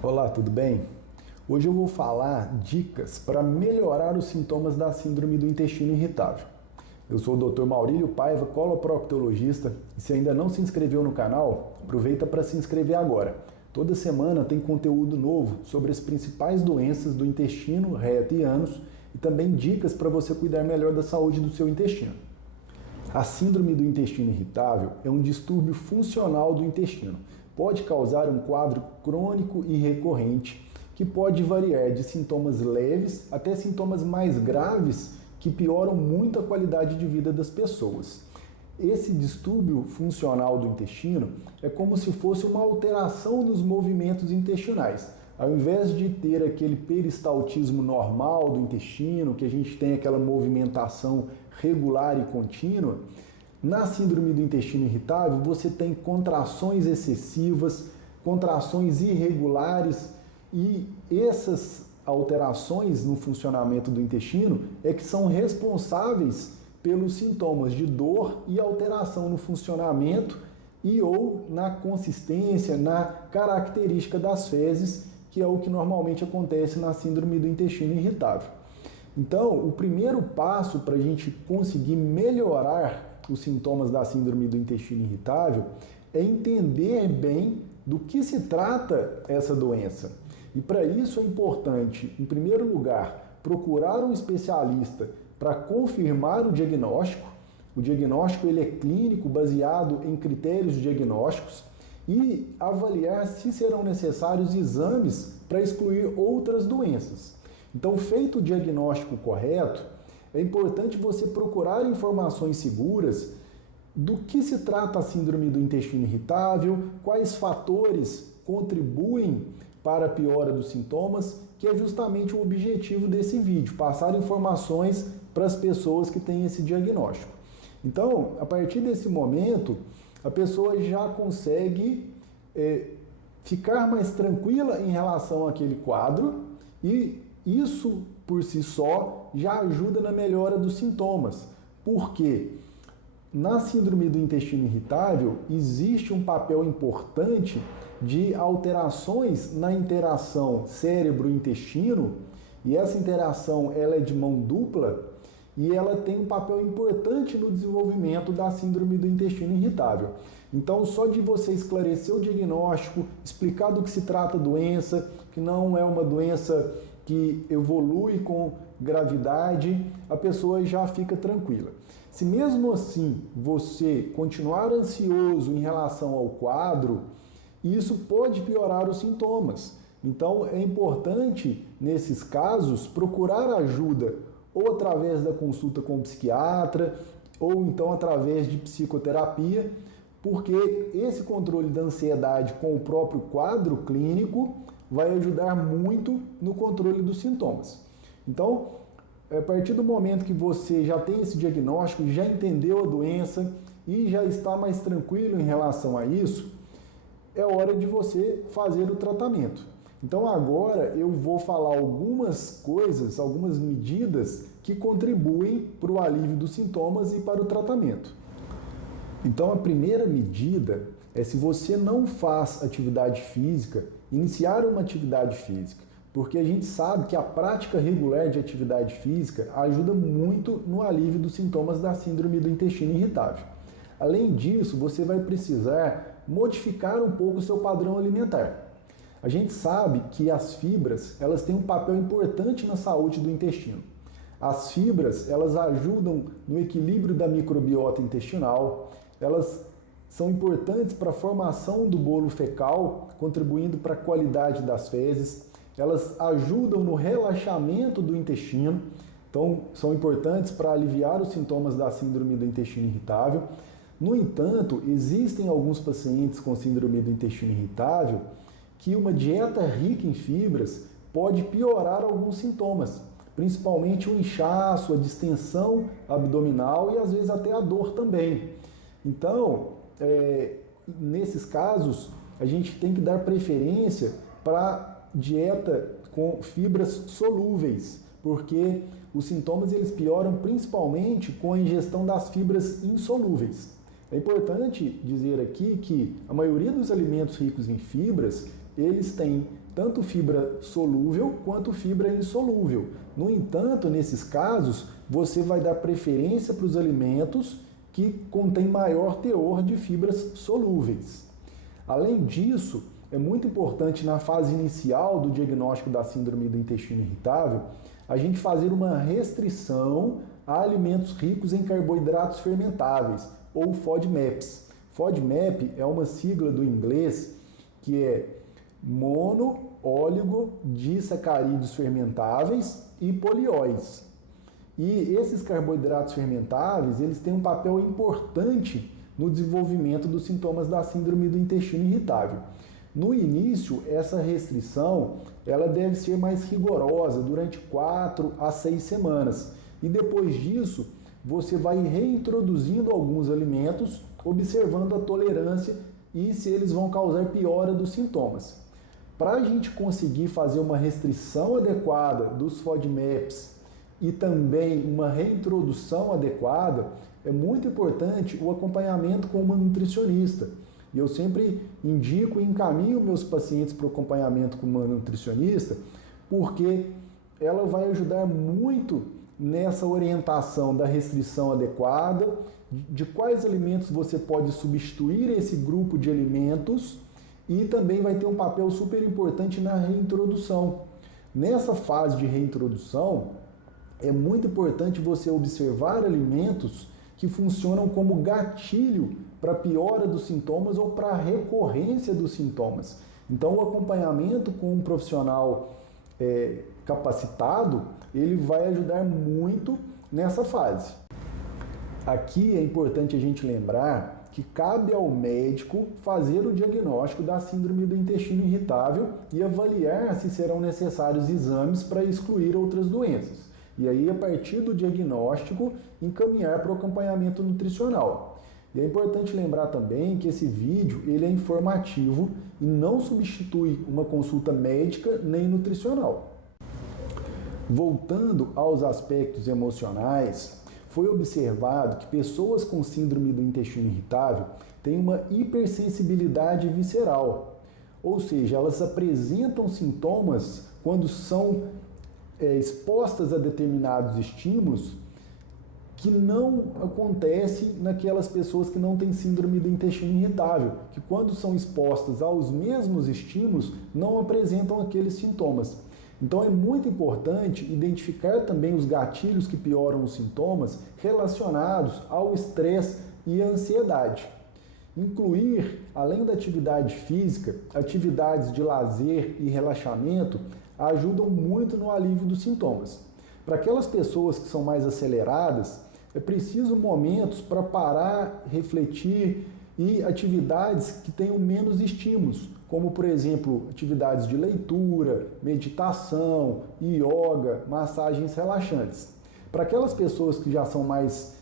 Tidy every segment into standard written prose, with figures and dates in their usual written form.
Olá, tudo bem? Hoje eu vou falar dicas para melhorar os sintomas da síndrome do intestino irritável. Eu sou o Dr. Maurílio Paiva, coloproctologista, e se ainda não se inscreveu no canal, aproveita para se inscrever agora. Toda semana tem conteúdo novo sobre as principais doenças do intestino, reto e ânus e também dicas para você cuidar melhor da saúde do seu intestino. A síndrome do intestino irritável é um distúrbio funcional do intestino. Pode causar um quadro crônico e recorrente, que pode variar de sintomas leves até sintomas mais graves que pioram muito a qualidade de vida das pessoas. Esse distúrbio funcional do intestino é como se fosse uma alteração dos movimentos intestinais. Ao invés de ter aquele peristaltismo normal do intestino, que a gente tem aquela movimentação regular e contínua, na síndrome do intestino irritável você tem contrações excessivas, contrações irregulares, e essas alterações no funcionamento do intestino é que são responsáveis pelos sintomas de dor e alteração no funcionamento e ou na consistência, na característica das fezes, que é o que normalmente acontece na síndrome do intestino irritável. Então, o primeiro passo para a gente conseguir melhorar os sintomas da síndrome do intestino irritável é entender bem do que se trata essa doença. E para isso é importante, em primeiro lugar, procurar um especialista para confirmar o diagnóstico. O diagnóstico ele é clínico, baseado em critérios diagnósticos, e avaliar se serão necessários exames para excluir outras doenças. Então, feito o diagnóstico correto, é importante você procurar informações seguras do que se trata a síndrome do intestino irritável, quais fatores contribuem para a piora dos sintomas, que é justamente o objetivo desse vídeo, passar informações para as pessoas que têm esse diagnóstico. Então, a partir desse momento, a pessoa já consegue ficar mais tranquila em relação àquele quadro, e isso por si só já ajuda na melhora dos sintomas. Porque na síndrome do intestino irritável existe um papel importante de alterações na interação cérebro-intestino, e essa interação ela é de mão dupla, e ela tem um papel importante no desenvolvimento da síndrome do intestino irritável. Então, só de você esclarecer o diagnóstico, explicar do que se trata a doença, que não é uma doença que evolui com gravidade, a pessoa já fica tranquila. Se mesmo assim você continuar ansioso em relação ao quadro, isso pode piorar os sintomas. Então, é importante, nesses casos, procurar ajuda ou através da consulta com o psiquiatra, ou então através de psicoterapia, porque esse controle da ansiedade com o próprio quadro clínico vai ajudar muito no controle dos sintomas. Então, a partir do momento que você já tem esse diagnóstico, já entendeu a doença e já está mais tranquilo em relação a isso, é hora de você fazer o tratamento. Então agora eu vou falar algumas coisas, algumas medidas que contribuem para o alívio dos sintomas e para o tratamento. Então a primeira medida é, se você não faz atividade física, iniciar uma atividade física, porque a gente sabe que a prática regular de atividade física ajuda muito no alívio dos sintomas da síndrome do intestino irritável. Além disso, você vai precisar modificar um pouco o seu padrão alimentar. A gente sabe que as fibras, elas têm um papel importante na saúde do intestino. As fibras, elas ajudam no equilíbrio da microbiota intestinal, elas são importantes para a formação do bolo fecal, contribuindo para a qualidade das fezes, elas ajudam no relaxamento do intestino, então são importantes para aliviar os sintomas da síndrome do intestino irritável. No entanto, existem alguns pacientes com síndrome do intestino irritável que uma dieta rica em fibras pode piorar alguns sintomas, principalmente o inchaço, a distensão abdominal e às vezes até a dor também. Então, nesses casos, a gente tem que dar preferência para dieta com fibras solúveis, porque os sintomas eles pioram principalmente com a ingestão das fibras insolúveis. É importante dizer aqui que a maioria dos alimentos ricos em fibras, eles têm tanto fibra solúvel quanto fibra insolúvel. No entanto, nesses casos, você vai dar preferência para os alimentos que contêm maior teor de fibras solúveis. Além disso, é muito importante na fase inicial do diagnóstico da síndrome do intestino irritável, a gente fazer uma restrição a alimentos ricos em carboidratos fermentáveis, ou FODMAPs. FODMAP é uma sigla do inglês que é monoóligo-disacarídeos fermentáveis e polióis. E esses carboidratos fermentáveis, eles têm um papel importante no desenvolvimento dos sintomas da síndrome do intestino irritável. No início, essa restrição ela deve ser mais rigorosa durante 4 a 6 semanas. E depois disso, você vai reintroduzindo alguns alimentos, observando a tolerância e se eles vão causar piora dos sintomas. Para a gente conseguir fazer uma restrição adequada dos FODMAPs e também uma reintrodução adequada, é muito importante o acompanhamento com uma nutricionista. E eu sempre indico e encaminho meus pacientes para o acompanhamento com uma nutricionista, porque ela vai ajudar muito nessa orientação da restrição adequada, de quais alimentos você pode substituir esse grupo de alimentos e também vai ter um papel super importante na reintrodução. Nessa fase de reintrodução, é muito importante você observar alimentos que funcionam como gatilho para piora dos sintomas ou para recorrência dos sintomas. Então, o acompanhamento com um profissional capacitado, ele vai ajudar muito nessa fase. Aqui é importante a gente lembrar que cabe ao médico fazer o diagnóstico da síndrome do intestino irritável e avaliar se serão necessários exames para excluir outras doenças. E aí, a partir do diagnóstico, encaminhar para o acompanhamento nutricional. E é importante lembrar também que esse vídeo ele é informativo e não substitui uma consulta médica nem nutricional. Voltando aos aspectos emocionais, foi observado que pessoas com síndrome do intestino irritável têm uma hipersensibilidade visceral, ou seja, elas apresentam sintomas quando são expostas a determinados estímulos que não acontece naquelas pessoas que não têm síndrome do intestino irritável, que quando são expostas aos mesmos estímulos não apresentam aqueles sintomas. Então é muito importante identificar também os gatilhos que pioram os sintomas relacionados ao estresse e à ansiedade. Incluir, além da atividade física, atividades de lazer e relaxamento ajudam muito no alívio dos sintomas. Para aquelas pessoas que são mais aceleradas, é preciso momentos para parar, refletir e atividades que tenham menos estímulos, como, por exemplo, atividades de leitura, meditação, yoga, massagens relaxantes. Para aquelas pessoas que já são mais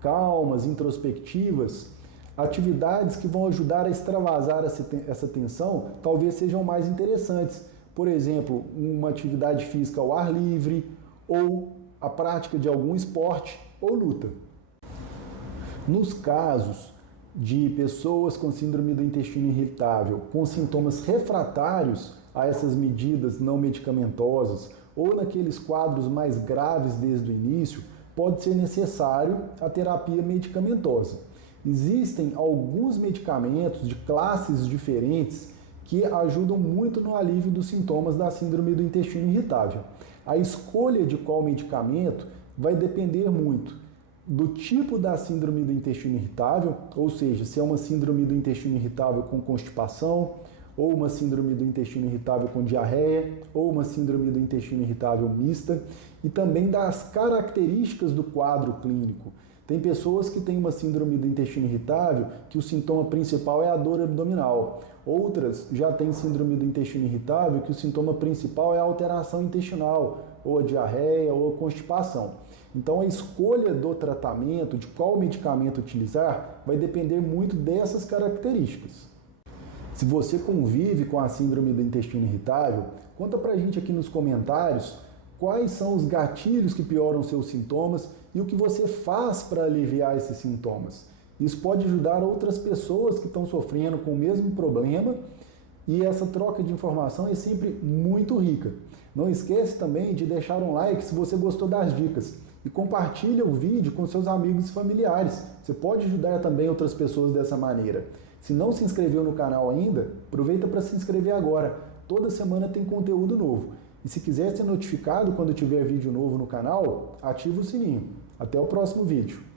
calmas, introspectivas, atividades que vão ajudar a extravasar essa tensão talvez sejam mais interessantes. Por exemplo, uma atividade física ao ar livre ou a prática de algum esporte ou luta. Nos casos de pessoas com síndrome do intestino irritável com sintomas refratários a essas medidas não medicamentosas ou naqueles quadros mais graves desde o início, pode ser necessário a terapia medicamentosa. Existem alguns medicamentos de classes diferentes que ajudam muito no alívio dos sintomas da síndrome do intestino irritável. A escolha de qual medicamento vai depender muito do tipo da síndrome do intestino irritável, ou seja, se é uma síndrome do intestino irritável com constipação, ou uma síndrome do intestino irritável com diarreia, ou uma síndrome do intestino irritável mista, e também das características do quadro clínico. Tem pessoas que têm uma síndrome do intestino irritável que o sintoma principal é a dor abdominal. Outras já têm síndrome do intestino irritável que o sintoma principal é a alteração intestinal, ou a diarreia, ou a constipação. Então a escolha do tratamento, de qual medicamento utilizar, vai depender muito dessas características. Se você convive com a síndrome do intestino irritável, conta pra gente aqui nos comentários quais são os gatilhos que pioram seus sintomas e o que você faz para aliviar esses sintomas. Isso pode ajudar outras pessoas que estão sofrendo com o mesmo problema e essa troca de informação é sempre muito rica. Não esquece também de deixar um like se você gostou das dicas e compartilha o vídeo com seus amigos e familiares. Você pode ajudar também outras pessoas dessa maneira. Se não se inscreveu no canal ainda, aproveita para se inscrever agora. Toda semana tem conteúdo novo. E se quiser ser notificado quando tiver vídeo novo no canal, ativa o sininho. Até o próximo vídeo.